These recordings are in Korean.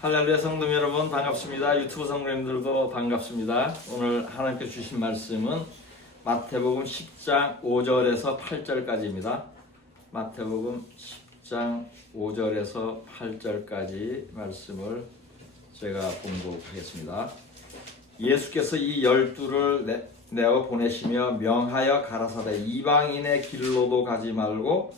할렐루야 성도 여러분 반갑습니다. 유튜브 성도님들도 반갑습니다. 오늘 하나님께서 주신 말씀은 마태복음 10장 5절에서 8절까지입니다. 마태복음 10장 5절에서 8절까지 말씀을 제가 봉독하겠습니다. 예수께서 이 12를 내어 보내시며 명하여 가라사대 이방인의 길로도 가지 말고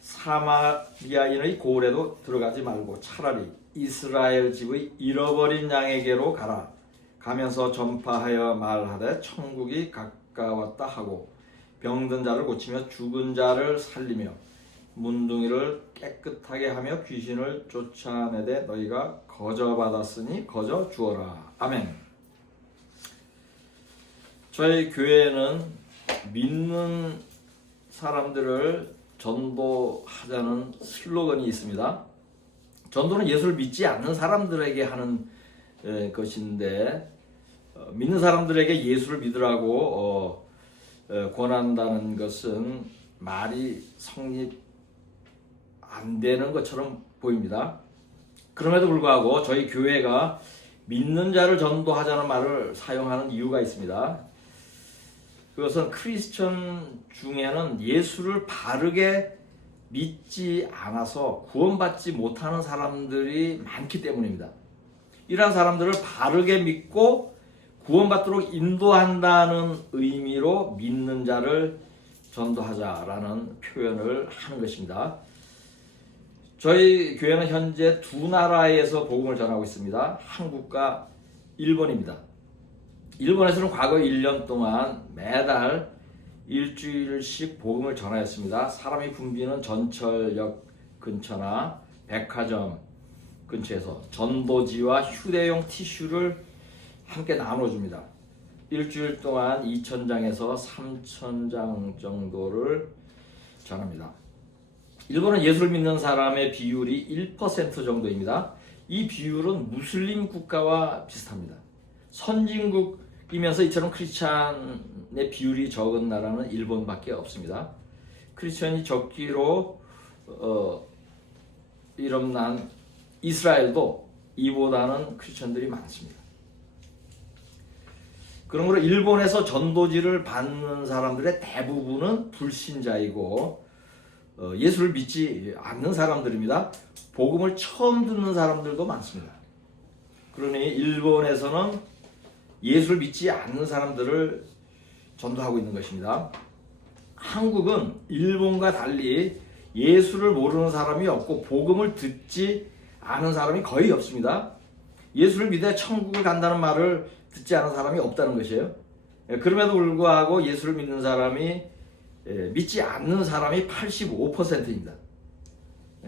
사마리아인의 고을에도 들어가지 말고 차라리 이스라엘 집의 잃어버린 양에게로 가라. 가면서 전파하여 말하되 천국이 가까웠다 하고 병든 자를 고치며 죽은 자를 살리며 문둥이를 깨끗하게 하며 귀신을 쫓아내되 너희가 거저 받았으니 거저 주어라. 아멘. 저희 교회에는 믿는 사람들을 전도하자는 슬로건이 있습니다. 전도는 예수를 믿지 않는 사람들에게 하는 것인데 믿는 사람들에게 예수를 믿으라고 권한다는 것은 말이 성립 안 되는 것처럼 보입니다. 그럼에도 불구하고 저희 교회가 믿는 자를 전도하자는 말을 사용하는 이유가 있습니다. 그것은 크리스천 중에는 예수를 바르게 믿지 않아서 구원받지 못하는 사람들이 많기 때문입니다. 이러한 사람들을 바르게 믿고 구원받도록 인도한다는 의미로 믿는 자를 전도하자라는 표현을 하는 것입니다. 저희 교회는 현재 두 나라에서 복음을 전하고 있습니다. 한국과 일본입니다. 일본에서는 과거 1년 동안 매달 일주일씩 복음을 전하였습니다. 사람이 붐비는 전철역 근처나 백화점 근처에서 전도지와 휴대용 티슈를 함께 나눠줍니다. 일주일 동안 2,000장에서 3,000장 정도를 전합니다. 일본은 예수를 믿는 사람의 비율이 1% 정도입니다. 이 비율은 무슬림 국가와 비슷합니다. 선진국이면서 이처럼 크리스찬의 비율이 적은 나라는 일본밖에 없습니다. 크리스찬이 적기로 이름난 이스라엘도 이보다는 크리스찬들이 많습니다. 그러므로 일본에서 전도지를 받는 사람들의 대부분은 불신자이고 예수를 믿지 않는 사람들입니다. 복음을 처음 듣는 사람들도 많습니다. 그러니 일본에서는 예수를 믿지 않는 사람들을 전도하고 있는 것입니다. 한국은 일본과 달리 예수를 모르는 사람이 없고 복음을 듣지 않은 사람이 거의 없습니다. 예수를 믿어 천국을 간다는 말을 듣지 않은 사람이 없다는 것이에요. 그럼에도 불구하고 예수를 믿는 사람이 믿지 않는 사람이 85%입니다.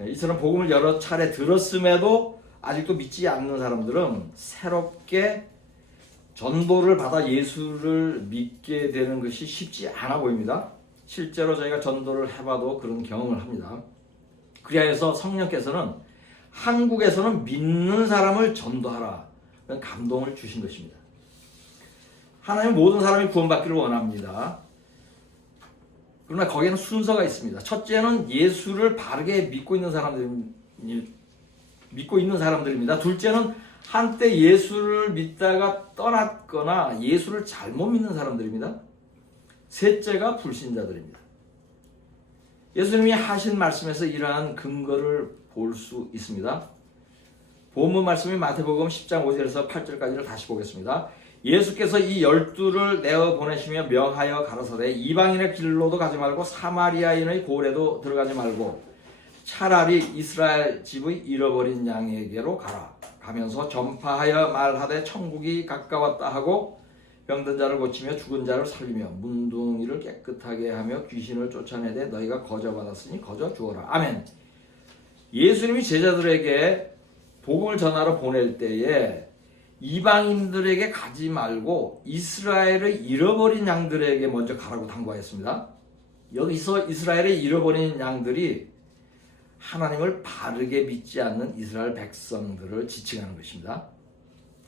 이처럼 복음을 여러 차례 들었음에도 아직도 믿지 않는 사람들은 새롭게 전도를 받아 예수를 믿게 되는 것이 쉽지 않아 보입니다. 실제로 저희가 전도를 해봐도 그런 경험을 합니다. 그리하여서 성령께서는 한국에서는 믿는 사람을 전도하라 는 감동을 주신 것입니다. 하나님은 모든 사람이 구원받기를 원합니다. 그러나 거기에는 순서가 있습니다. 첫째는 예수를 바르게 믿고 있는 사람들입니다. 둘째는 한때 예수를 믿다가 떠났거나 예수를 잘못 믿는 사람들입니다. 셋째가 불신자들입니다. 예수님이 하신 말씀에서 이러한 근거를 볼 수 있습니다. 본문 말씀이 마태복음 10장 5절에서 8절까지를 다시 보겠습니다. 예수께서 이 12를 내어 보내시며 명하여 가라사대 이방인의 길로도 가지 말고 사마리아인의 고을에도 들어가지 말고 차라리 이스라엘 집의 잃어버린 양에게로 가라. 가면서 전파하여 말하되 천국이 가까웠다 하고 병든 자를 고치며 죽은 자를 살리며 문둥이를 깨끗하게 하며 귀신을 쫓아내되 너희가 거저 받았으니 거저 주어라. 아멘. 예수님이 제자들에게 복음을 전하러 보낼 때에 이방인들에게 가지 말고 이스라엘의 잃어버린 양들에게 먼저 가라고 당부하였습니다. 여기서 이스라엘의 잃어버린 양들이 하나님을 바르게 믿지 않는 이스라엘 백성들을 지칭하는 것입니다.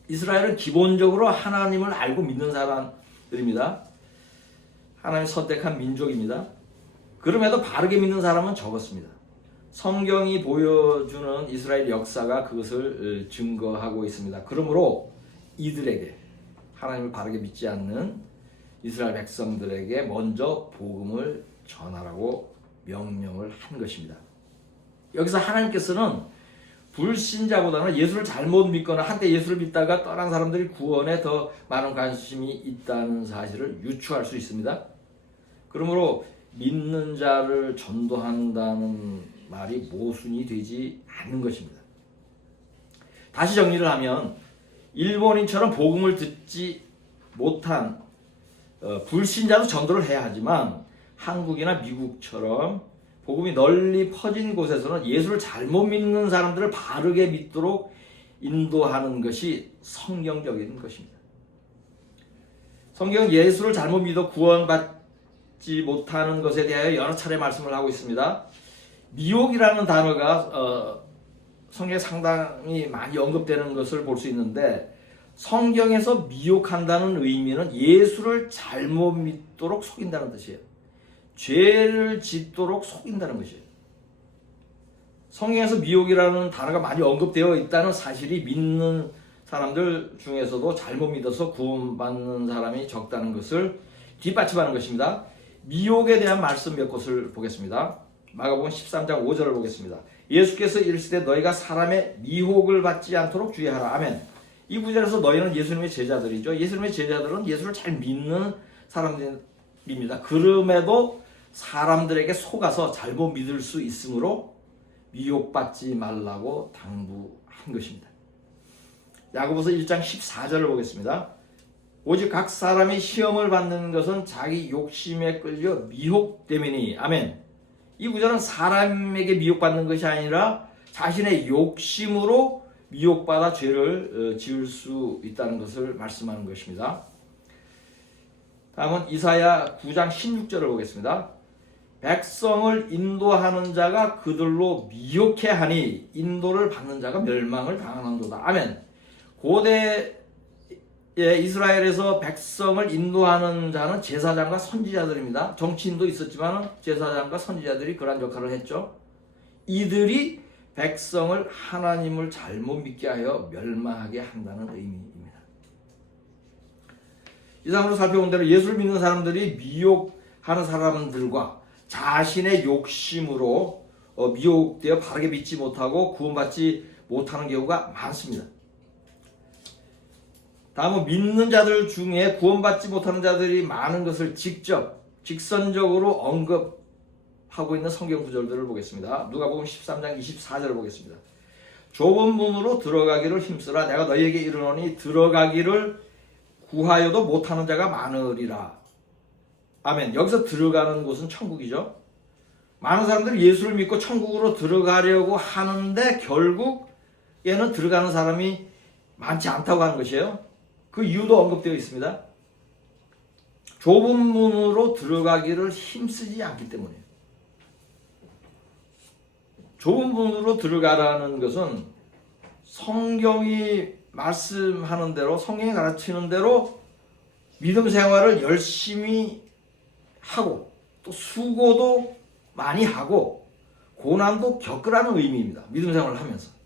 이스라엘은 기본적으로 하나님을 알고 믿는 사람들입니다. 하나님 선택한 민족입니다. 그럼에도 바르게 믿는 사람은 적었습니다. 성경이 보여주는 이스라엘 역사가 그것을 증거하고 있습니다. 그러므로 이들에게, 하나님을 바르게 믿지 않는 이스라엘 백성들에게 먼저 복음을 전하라고 명령을 한 것입니다. 여기서 하나님께서는 불신자보다는 예수를 잘못 믿거나 한때 예수를 믿다가 떠난 사람들이 구원에 더 많은 관심이 있다는 사실을 유추할 수 있습니다. 그러므로 믿는 자를 전도한다는 말이 모순이 되지 않는 것입니다. 다시 정리를 하면 일본인처럼 복음을 듣지 못한 불신자도 전도를 해야 하지만 한국이나 미국처럼 복음이 널리 퍼진 곳에서는 예수를 잘못 믿는 사람들을 바르게 믿도록 인도하는 것이 성경적인 것입니다. 성경은 예수를 잘못 믿어 구원받지 못하는 것에 대하여 여러 차례 말씀을 하고 있습니다. 미혹이라는 단어가 성경에 상당히 많이 언급되는 것을 볼 수 있는데, 성경에서 미혹한다는 의미는 예수를 잘못 믿도록 속인다는 뜻이에요. 죄를 짓도록 속인다는 것이에요. 성경에서 미혹이라는 단어가 많이 언급되어 있다는 사실이 믿는 사람들 중에서도 잘못 믿어서 구원받는 사람이 적다는 것을 뒷받침하는 것입니다. 미혹에 대한 말씀 몇 곳을 보겠습니다. 마가복음 13장 5절을 보겠습니다. 예수께서 이르시되 너희가 사람의 미혹을 받지 않도록 주의하라. 아멘. 이 구절에서 너희는 예수님의 제자들이죠. 예수님의 제자들은 예수를 잘 믿는 사람들입니다. 그럼에도 사람들에게 속아서 잘못 믿을 수 있으므로 미혹받지 말라고 당부한 것입니다. 야고보서 1장 14절을 보겠습니다. 오직 각 사람이 시험을 받는 것은 자기 욕심에 끌려 미혹됨이니. 아멘. 이 구절은 사람에게 미혹받는 것이 아니라 자신의 욕심으로 미혹받아 죄를 지을 수 있다는 것을 말씀하는 것입니다. 다음은 이사야 9장 16절을 보겠습니다. 백성을 인도하는 자가 그들로 미혹해 하니 인도를 받는 자가 멸망을 당하는도다. 아멘. 고대 이스라엘에서 백성을 인도하는 자는 제사장과 선지자들입니다. 정치인도 있었지만 제사장과 선지자들이 그러한 역할을 했죠. 이들이 백성을 하나님을 잘못 믿게 하여 멸망하게 한다는 의미입니다. 이상으로 살펴본 대로 예수를 믿는 사람들이 미혹하는 사람들과 자신의 욕심으로 미혹되어 바르게 믿지 못하고 구원받지 못하는 경우가 많습니다. 다음은 믿는 자들 중에 구원받지 못하는 자들이 많은 것을 직선적으로 언급하고 있는 성경 구절들을 보겠습니다. 누가복음 13장 24절을 보겠습니다. 좁은 문으로 들어가기를 힘쓰라. 내가 너희에게 이르노니 들어가기를 구하여도 못하는 자가 많으리라. 아멘. 여기서 들어가는 곳은 천국이죠. 많은 사람들이 예수를 믿고 천국으로 들어가려고 하는데 결국에는 들어가는 사람이 많지 않다고 하는 것이에요. 그 이유도 언급되어 있습니다. 좁은 문으로 들어가기를 힘쓰지 않기 때문이에요. 좁은 문으로 들어가라는 것은 성경이 말씀하는 대로, 성경이 가르치는 대로 믿음 생활을 열심히 하고 또 수고도 많이 하고 고난도 겪으라는 의미입니다. 믿음 생활을 하면서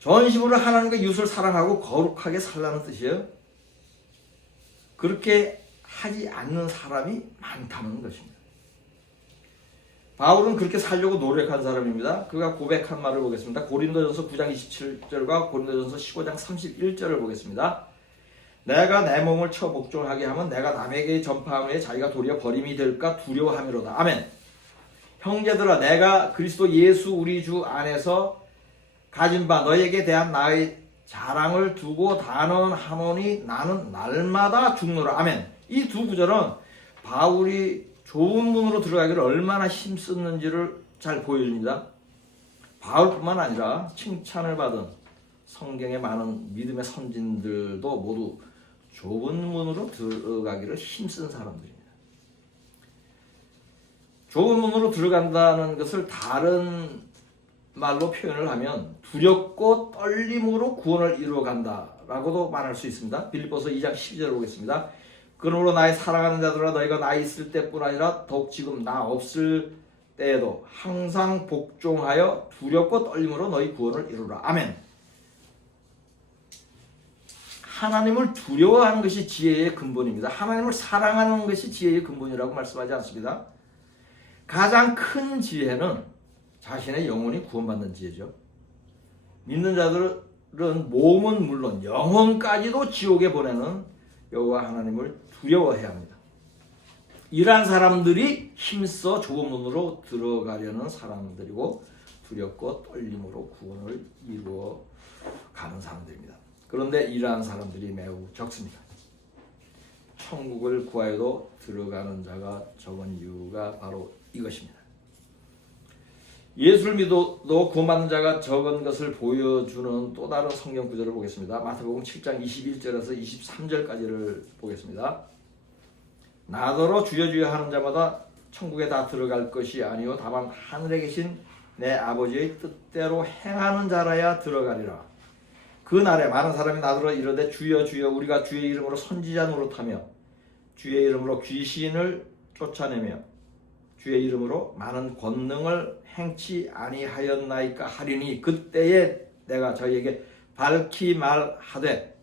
전심으로 하나님과 이웃을 사랑하고 거룩하게 살라는 뜻이에요. 그렇게 하지 않는 사람이 많다는 것입니다. 바울은 그렇게 살려고 노력한 사람입니다. 그가 고백한 말을 보겠습니다. 고린도전서 9장 27절과 고린도전서 15장 31절을 보겠습니다. 내가 내 몸을 쳐 복종하게 하면 내가 남에게 전파함에 자기가 도리어 버림이 될까 두려워하미로다. 아멘. 형제들아, 내가 그리스도 예수 우리 주 안에서 가진 바 너에게 대한 나의 자랑을 두고 단언하노니 나는 날마다 죽노라. 아멘. 이 두 구절은 바울이 좁은 문으로 들어가기를 얼마나 힘썼는지를 잘 보여줍니다. 바울뿐만 아니라 칭찬을 받은 성경의 많은 믿음의 선진들도 모두 좁은 문으로 들어가기를 힘쓴 사람들입니다. 좁은 문으로 들어간다는 것을 다른 말로 표현을 하면 두렵고 떨림으로 구원을 이루어간다라고도 말할 수 있습니다. 빌립보서 2장 12절을 보겠습니다. 그러므로 나의 사랑하는 자들아, 너희가 나 있을 때뿐 아니라 더욱 지금 나 없을 때에도 항상 복종하여 두렵고 떨림으로 너희 구원을 이루라. 아멘. 하나님을 두려워하는 것이 지혜의 근본입니다. 하나님을 사랑하는 것이 지혜의 근본이라고 말씀하지 않습니다. 가장 큰 지혜는 자신의 영혼이 구원받는 지혜죠. 믿는 자들은 몸은 물론 영혼까지도 지옥에 보내는 여호와 하나님을 두려워해야 합니다. 이러한 사람들이 힘써 좁은 문으로 들어가려는 사람들이고 두렵고 떨림으로 구원을 이루어 가는 사람들입니다. 그런데 이러한 사람들이 매우 적습니다. 천국을 구하여도 들어가는 자가 적은 이유가 바로 이것입니다. 예수를 믿어도 구원받는 자가 적은 것을 보여주는 또 다른 성경 구절을 보겠습니다. 마태복음 7장 21절에서 23절까지를 보겠습니다. 나더러 주여 주여 하는 자마다 천국에 다 들어갈 것이 아니요 다만 하늘에 계신 내 아버지의 뜻대로 행하는 자라야 들어가리라. 그 날에 많은 사람이 나더러 이르되 주여 주여 우리가 주의 이름으로 선지자 노릇하며 주의 이름으로 귀신을 쫓아내며 주의 이름으로 많은 권능을 행치 아니하였나이까 하리니 그때에 내가 저희에게 밝히 말하되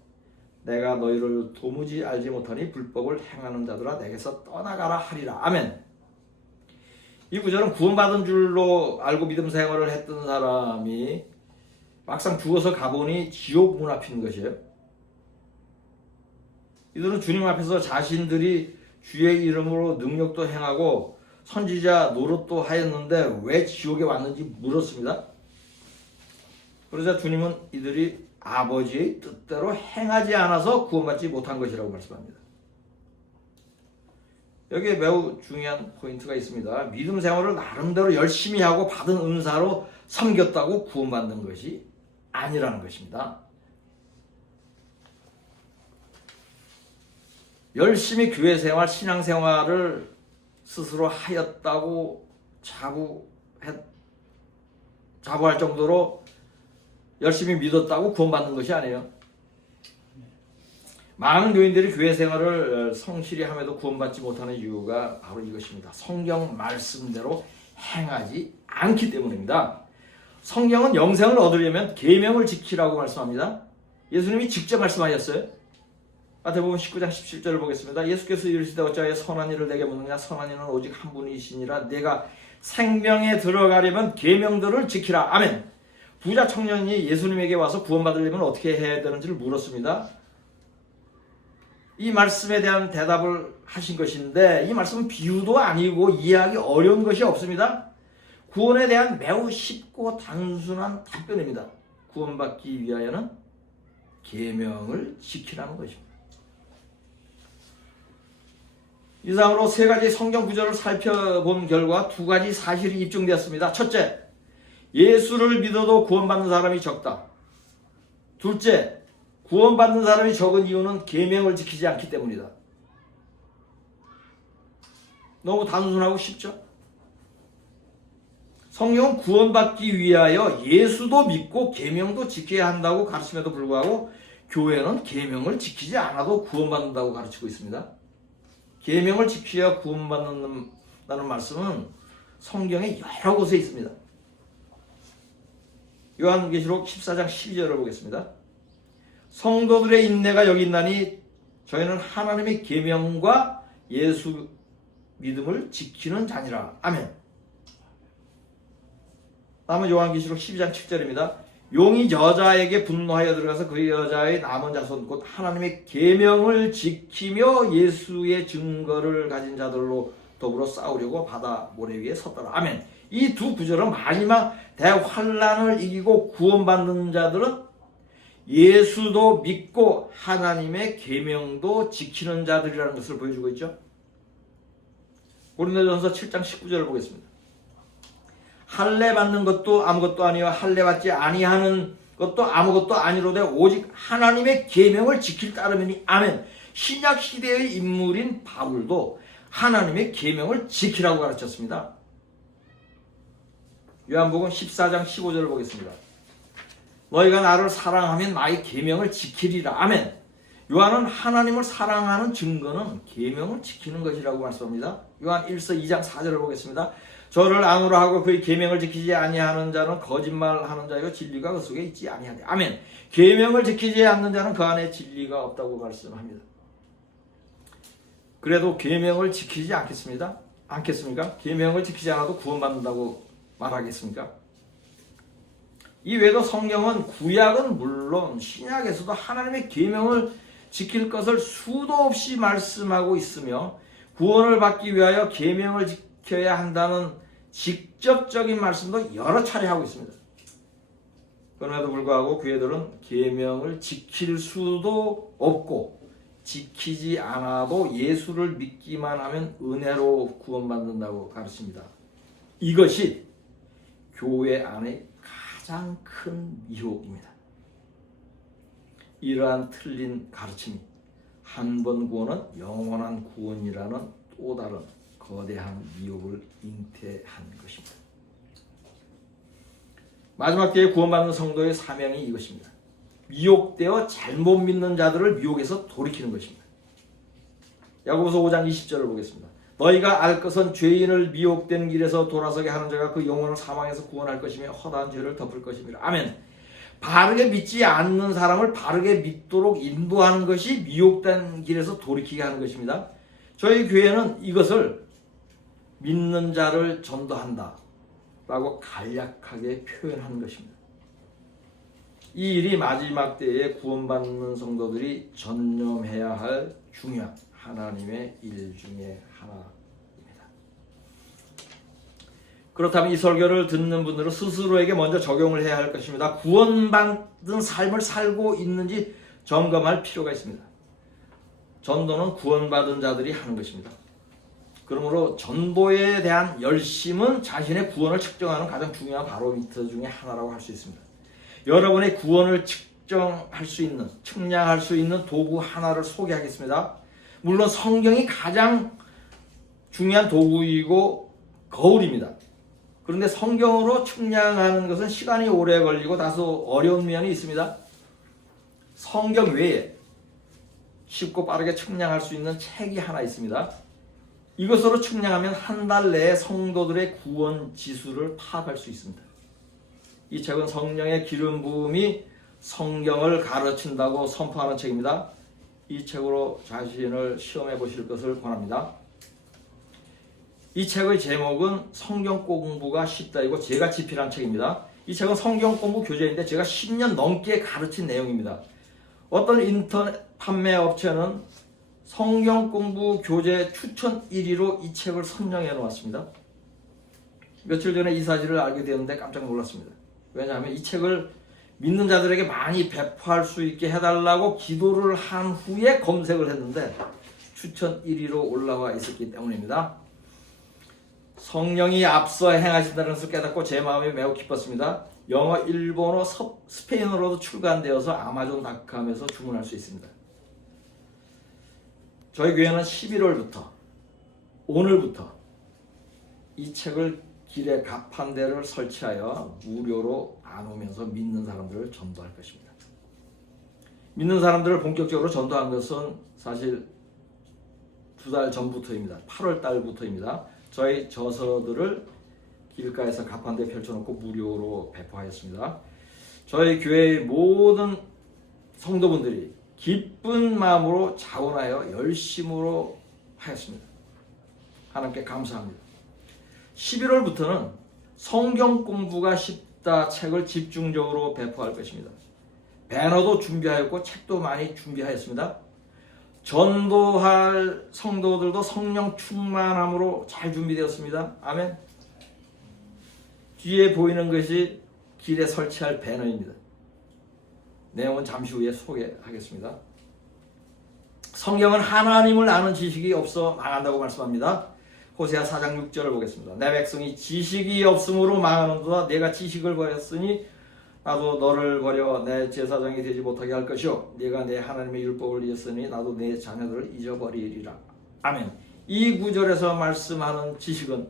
내가 너희를 도무지 알지 못하니 불법을 행하는 자들아 내게서 떠나가라 하리라. 아멘. 이 구절은 구원받은 줄로 알고 믿음 생활을 했던 사람이 막상 죽어서 가보니 지옥 문 앞인 것이에요. 이들은 주님 앞에서 자신들이 주의 이름으로 능력도 행하고 선지자 노릇도 하였는데 왜 지옥에 왔는지 물었습니다. 그러자 주님은 이들이 아버지의 뜻대로 행하지 않아서 구원받지 못한 것이라고 말씀합니다. 여기에 매우 중요한 포인트가 있습니다. 믿음 생활을 나름대로 열심히 하고 받은 은사로 섬겼다고 구원받는 것이 아니라는 것입니다. 열심히 교회 생활, 신앙 생활을 스스로 하였다고 자부할 정도로 열심히 믿었다고 구원받는 것이 아니에요. 많은 교인들이 교회 생활을 성실히 함에도 구원받지 못하는 이유가 바로 이것입니다. 성경 말씀대로 행하지 않기 때문입니다. 성경은 영생을 얻으려면 계명을 지키라고 말씀합니다. 예수님이 직접 말씀하셨어요. 마태복음 19장 17절을 보겠습니다. 예수께서 이르시되 어찌하여 선한 일을 내게 묻느냐 선한 이는 오직 한 분이시니라. 내가 생명에 들어가려면 계명들을 지키라. 아멘. 부자 청년이 예수님에게 와서 구원받으려면 어떻게 해야 되는지를 물었습니다. 이 말씀에 대한 대답을 하신 것인데 이 말씀은 비유도 아니고 이해하기 어려운 것이 없습니다. 구원에 대한 매우 쉽고 단순한 답변입니다. 구원받기 위하여는 계명을 지키라는 것입니다. 이상으로 세 가지 성경 구절을 살펴본 결과 두 가지 사실이 입증되었습니다. 첫째, 예수를 믿어도 구원받는 사람이 적다. 둘째, 구원받는 사람이 적은 이유는 계명을 지키지 않기 때문이다. 너무 단순하고 쉽죠? 성경은 구원받기 위하여 예수도 믿고 계명도 지켜야 한다고 가르침에도 불구하고 교회는 계명을 지키지 않아도 구원받는다고 가르치고 있습니다. 계명을 지켜야 구원받는다는 말씀은 성경에 여러 곳에 있습니다. 요한계시록 14장 12절을 보겠습니다. 성도들의 인내가 여기 있나니 저희는 하나님의 계명과 예수 믿음을 지키는 자니라. 아멘. 다음은 요한계시록 12장 7절입니다. 용이 여자에게 분노하여 들어가서 그 여자의 남은 자손 곧 하나님의 계명을 지키며 예수의 증거를 가진 자들로 더불어 싸우려고 바다 모래 위에 섰더라. 아멘. 이 두 구절은 마지막 대환란을 이기고 구원받는 자들은 예수도 믿고 하나님의 계명도 지키는 자들이라는 것을 보여주고 있죠. 고린도전서 7장 19절을 보겠습니다. 할례 받는 것도 아무것도 아니요 할례 받지 아니하는 것도 아무것도 아니로되 오직 하나님의 계명을 지킬 따름이니. 아멘. 신약 시대의 인물인 바울도 하나님의 계명을 지키라고 가르쳤습니다. 요한복음 14장 15절을 보겠습니다. 너희가 나를 사랑하면 나의 계명을 지키리라. 아멘. 요한은 하나님을 사랑하는 증거는 계명을 지키는 것이라고 말씀합니다. 요한 1서 2장 4절을 보겠습니다. 저를 아노라 하고 그의 계명을 지키지 아니하는 자는 거짓말하는 자요 진리가 그 속에 있지 아니하되. 아멘. 계명을 지키지 않는 자는 그 안에 진리가 없다고 말씀합니다. 그래도 계명을 지키지 않겠습니까? 계명을 지키지 않아도 구원받는다고 말하겠습니까? 이 외에도 성경은 구약은 물론 신약에서도 하나님의 계명을 지킬 것을 수도 없이 말씀하고 있으며 구원을 받기 위하여 계명을 지켜야 한다는 직접적인 말씀도 여러 차례 하고 있습니다. 그럼에도 불구하고 교회들은 계명을 지킬 수도 없고 지키지 않아도 예수를 믿기만 하면 은혜로 구원받는다고 가르칩니다. 이것이 교회 안의 가장 큰 미혹입니다. 이러한 틀린 가르침이 한 번 구원은 영원한 구원이라는 또 다른 거대한 미혹을 잉태한 것입니다. 마지막 때에 구원받는 성도의 사명이 이것입니다. 미혹되어 잘못 믿는 자들을 미혹에서 돌이키는 것입니다. 야고보서 5장 20절을 보겠습니다. 너희가 알 것은 죄인을 미혹된 길에서 돌아서게 하는 자가 그 영혼을 사망에서 구원할 것이며 허다한 죄를 덮을 것입니다. 아멘. 바르게 믿지 않는 사람을 바르게 믿도록 인도하는 것이 미혹된 길에서 돌이키게 하는 것입니다. 저희 교회는 이것을 믿는 자를 전도한다 라고 간략하게 표현하는 것입니다. 이 일이 마지막 때에 구원받는 성도들이 전념해야 할 중요한 하나님의 일 중에 하나입니다. 그렇다면 이 설교를 듣는 분들은 스스로에게 먼저 적용을 해야 할 것입니다. 구원받은 삶을 살고 있는지 점검할 필요가 있습니다. 전도는 구원받은 자들이 하는 것입니다. 그러므로 전도에 대한 열심은 자신의 구원을 측정하는 가장 중요한 바로미터 중에 하나라고 할 수 있습니다. 여러분의 구원을 측정할 수 있는, 측량할 수 있는 도구 하나를 소개하겠습니다. 물론 성경이 가장 중요한 도구이고 거울입니다. 그런데 성경으로 측량하는 것은 시간이 오래 걸리고 다소 어려운 면이 있습니다. 성경 외에 쉽고 빠르게 측량할 수 있는 책이 하나 있습니다. 이것으로 측량하면 한 달 내에 성도들의 구원 지수를 파악할 수 있습니다. 이 책은 성령의 기름 부음이 성경을 가르친다고 선포하는 책입니다. 이 책으로 자신을 시험해 보실 것을 권합니다. 이 책의 제목은 성경 공부가 쉽다이고 제가 집필한 책입니다. 이 책은 성경 공부 교재인데 제가 10년 넘게 가르친 내용입니다. 어떤 인터넷 판매 업체는 성경 공부 교재 추천 1위로 이 책을 선정해 놓았습니다. 며칠 전에 이 사실을 알게 되었는데 깜짝 놀랐습니다. 왜냐하면 이 책을 믿는 자들에게 많이 배포할 수 있게 해달라고 기도를 한 후에 검색을 했는데 추천 1위로 올라와 있었기 때문입니다. 성령이 앞서 행하신다는 것을 깨닫고 제 마음이 매우 기뻤습니다. 영어, 일본어, 스페인어로도 출간되어서 아마존닷컴에서 주문할 수 있습니다. 저희 교회는 11월부터 오늘부터 이 책을 길에 가판대를 설치하여 무료로 나누면서 믿는 사람들을 전도할 것입니다. 믿는 사람들을 본격적으로 전도한 것은 사실 2달 전부터입니다. 8월 달부터입니다. 저희 저서들을 길가에서 가판대에 펼쳐놓고 무료로 배포하였습니다. 저희 교회의 모든 성도분들이 기쁜 마음으로 자원하여 열심으로 하였습니다. 하나님께 감사합니다. 11월부터는 성경 공부가 쉽다 책을 집중적으로 배포할 것입니다. 배너도 준비하였고 책도 많이 준비하였습니다. 전도할 성도들도 성령 충만함으로 잘 준비되었습니다. 아멘. 뒤에 보이는 것이 길에 설치할 배너입니다. 내용은 잠시 후에 소개하겠습니다. 성경은 하나님을 아는 지식이 없어 망한다고 말씀합니다. 호세아 4장 6절을 보겠습니다. 내 백성이 지식이 없으므로 망하는도다. 내가 지식을 버렸으니 나도 너를 버려 내 제사장이 되지 못하게 할 것이요 네가 내 하나님의 율법을 잊었으니 나도 내 자녀들을 잊어버리리라. 아멘. 이 구절에서 말씀하는 지식은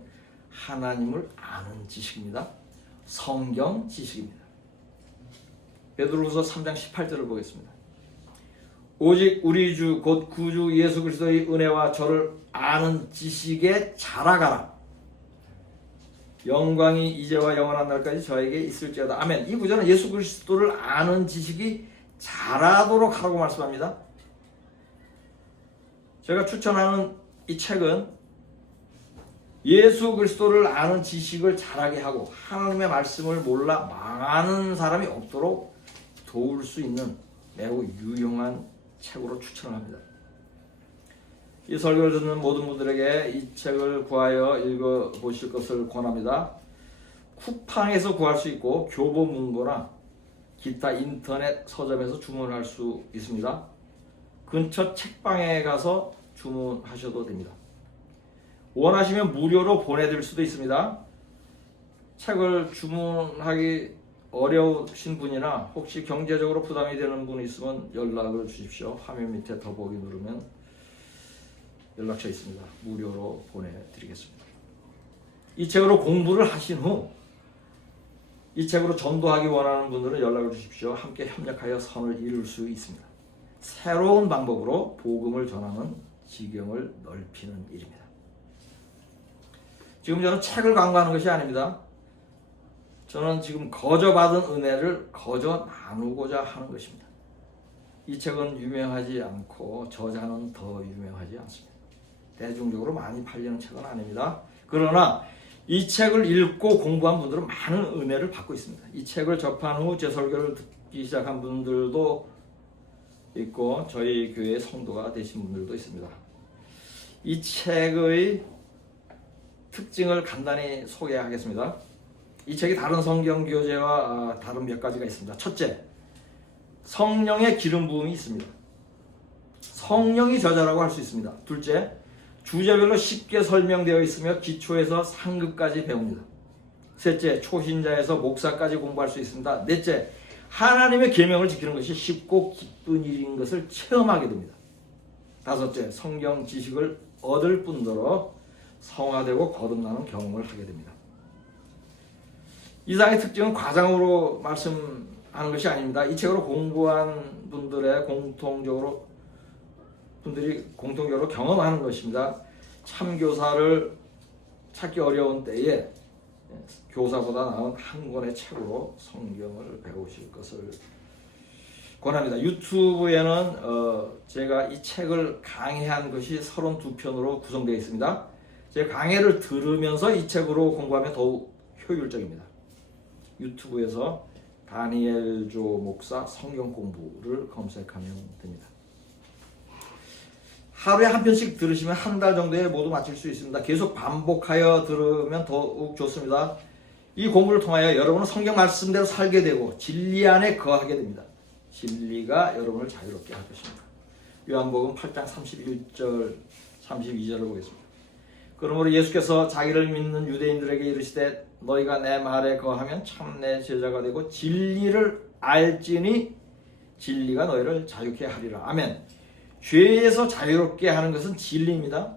하나님을 아는 지식입니다. 성경 지식입니다. 베드로후서 3장 18절을 보겠습니다. 오직 우리 주 곧 구주 예수 그리스도의 은혜와 저를 아는 지식에 자라가라. 영광이 이제와 영원한 날까지 저에게 있을지어다. 아멘. 이 구절은 예수 그리스도를 아는 지식이 자라도록 하라고 말씀합니다. 제가 추천하는 이 책은 예수 그리스도를 아는 지식을 자라게 하고 하나님의 말씀을 몰라 망하는 사람이 없도록 도울 수 있는 매우 유용한 책으로 추천합니다. 이 설교를 듣는 모든 분들에게 이 책을 구하여 읽어보실 것을 권합니다. 쿠팡에서 구할 수 있고 교보문고나 기타 인터넷 서점에서 주문할 수 있습니다. 근처 책방에 가서 주문하셔도 됩니다. 원하시면 무료로 보내드릴 수도 있습니다. 책을 주문하기 어려우신 분이나 혹시 경제적으로 부담이 되는 분이 있으면 연락을 주십시오. 화면 밑에 더보기 누르면 연락처 있습니다. 무료로 보내드리겠습니다. 이 책으로 공부를 하신 후 이 책으로 전도하기 원하는 분들은 연락을 주십시오. 함께 협력하여 선을 이룰 수 있습니다. 새로운 방법으로 복음을 전하는 지경을 넓히는 일입니다. 지금 저는 책을 광고하는 것이 아닙니다. 저는 지금 거저 받은 은혜를 거저 나누고자 하는 것입니다. 이 책은 유명하지 않고 저자는 더 유명하지 않습니다. 대중적으로 많이 팔리는 책은 아닙니다. 그러나 이 책을 읽고 공부한 분들은 많은 은혜를 받고 있습니다. 이 책을 접한 후 제 설교를 듣기 시작한 분들도 있고 저희 교회의 성도가 되신 분들도 있습니다. 이 책의 특징을 간단히 소개하겠습니다. 이 책이 다른 성경 교재와 다른 몇 가지가 있습니다. 첫째, 성령의 기름 부음이 있습니다. 성령이 저자라고 할 수 있습니다. 둘째, 주제별로 쉽게 설명되어 있으며 기초에서 상급까지 배웁니다. 셋째, 초신자에서 목사까지 공부할 수 있습니다. 넷째, 하나님의 계명을 지키는 것이 쉽고 기쁜 일인 것을 체험하게 됩니다. 다섯째, 성경 지식을 얻을 뿐더러 성화되고 거듭나는 경험을 하게 됩니다. 이상의 특징은 과장으로 말씀하는 것이 아닙니다. 이 책으로 공부한 분들이 공통적으로 경험하는 것입니다. 참교사를 찾기 어려운 때에 교사보다 나은 한 권의 책으로 성경을 배우실 것을 권합니다. 유튜브에는 제가 이 책을 강의한 것이 32편으로 구성되어 있습니다. 제 강의를 들으면서 이 책으로 공부하면 더욱 효율적입니다. 유튜브에서 다니엘 조 목사 성경 공부를 검색하면 됩니다. 하루에 한 편씩 들으시면 한 달 정도에 모두 마칠 수 있습니다. 계속 반복하여 들으면 더욱 좋습니다. 이 공부를 통하여 여러분은 성경 말씀대로 살게 되고 진리 안에 거하게 됩니다. 진리가 여러분을 자유롭게 할 것입니다. 요한복음 8장 31절 32절을 보겠습니다. 그러므로 예수께서 자기를 믿는 유대인들에게 이르시되 너희가 내 말에 거하면 참 내 제자가 되고 진리를 알지니 진리가 너희를 자유케 하리라. 아멘. 죄에서 자유롭게 하는 것은 진리입니다.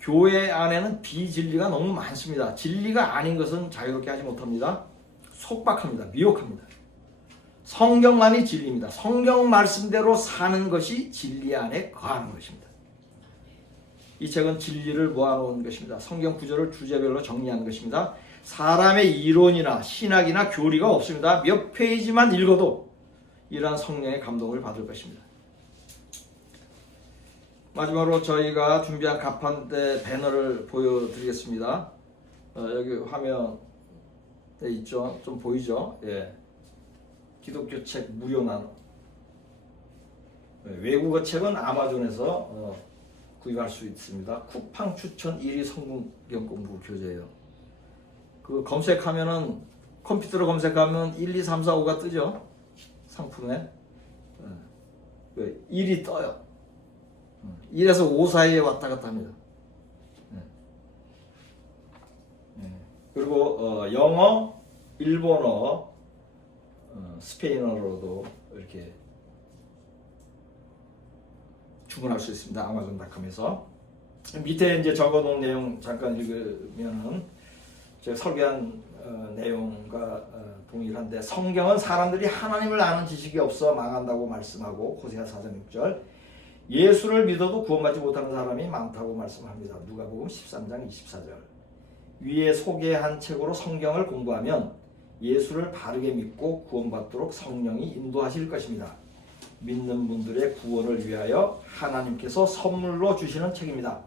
교회 안에는 비진리가 너무 많습니다. 진리가 아닌 것은 자유롭게 하지 못합니다. 속박합니다. 미혹합니다. 성경만이 진리입니다. 성경 말씀대로 사는 것이 진리 안에 거하는 것입니다. 이 책은 진리를 모아놓은 것입니다. 성경 구절을 주제별로 정리한 것입니다. 사람의 이론이나 신학이나 교리가 없습니다. 몇 페이지만 읽어도 이러한 성령의 감동을 받을 것입니다. 마지막으로 저희가 준비한 가판대 배너를 보여드리겠습니다. 여기 화면에 있죠? 좀 보이죠? 예. 기독교 책 무료 나눔. 외국어 책은 아마존에서 구입할 수 있습니다. 쿠팡 추천 1위 성경 공부 교재예요. 그 검색하면은 컴퓨터로 검색하면 1, 2, 3, 4, 5가 뜨죠? 상품에 1이 떠요. 1에서 5 사이에 왔다 갔다 합니다. 그리고 영어, 일본어, 스페인어로도 이렇게 주문할 수 있습니다. 아마존닷컴에서. 밑에 이제 적어놓은 내용 잠깐 읽으면은 제가 설교한 내용과 동일한데, 성경은 사람들이 하나님을 아는 지식이 없어 망한다고 말씀하고, 호세아 4장 6절, 예수를 믿어도 구원받지 못하는 사람이 많다고 말씀합니다. 누가복음 13장 24절. 위에 소개한 책으로 성경을 공부하면 예수를 바르게 믿고 구원받도록 성령이 인도하실 것입니다. 믿는 분들의 구원을 위하여 하나님께서 선물로 주시는 책입니다.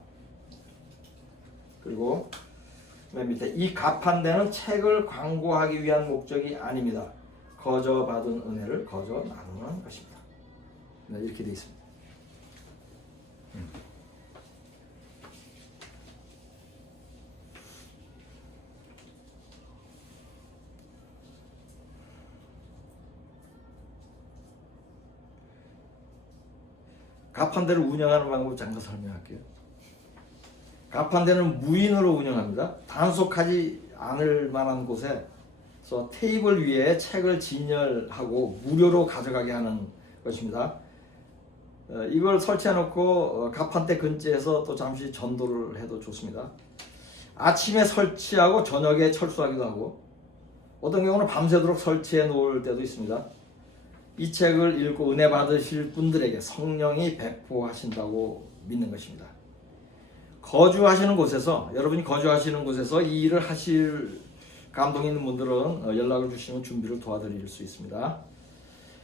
그리고 맨 밑에 이 가판대는 책을 광고하기 위한 목적이 아닙니다. 거저 받은 은혜를 거저 나누는 것입니다. 네, 이렇게 되어 있습니다. 가판대를 운영하는 방법을 잠깐 설명할게요. 가판대는 무인으로 운영합니다. 단속하지 않을 만한 곳에서 테이블 위에 책을 진열하고 무료로 가져가게 하는 것입니다. 이걸 설치해놓고 가판대 근처에서 또 잠시 전도를 해도 좋습니다. 아침에 설치하고 저녁에 철수하기도 하고 어떤 경우는 밤새도록 설치해 놓을 때도 있습니다. 이 책을 읽고 은혜 받으실 분들에게 성령이 배포하신다고 믿는 것입니다. 거주하시는 곳에서 여러분이 거주하시는 곳에서 이 일을 하실 감동 있는 분들은 연락을 주시면 준비를 도와드릴 수 있습니다.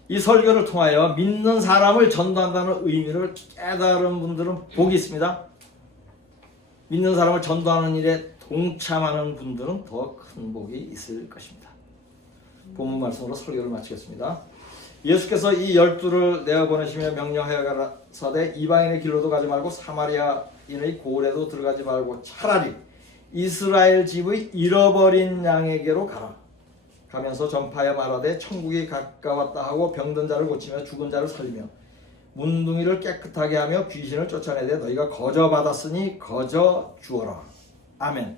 이 설교를 통하여 믿는 사람을 전도한다는 의미를 깨달은 분들은 복이 있습니다. 믿는 사람을 전도하는 일에 동참하는 분들은 더 큰 복이 있을 것입니다. 본문 말씀으로 설교를 마치겠습니다. 예수께서 이 12를 내어보내시며 명령하여 가라사대 이방인의 길로도 가지 말고 사마리아인의 고을에도 들어가지 말고 차라리 이스라엘 집의 잃어버린 양에게로 가라. 가면서 전파하여 말하되 천국이 가까웠다 하고 병든 자를 고치며 죽은 자를 살리며 문둥이를 깨끗하게 하며 귀신을 쫓아내되 너희가 거저 받았으니 거저 주어라. 아멘.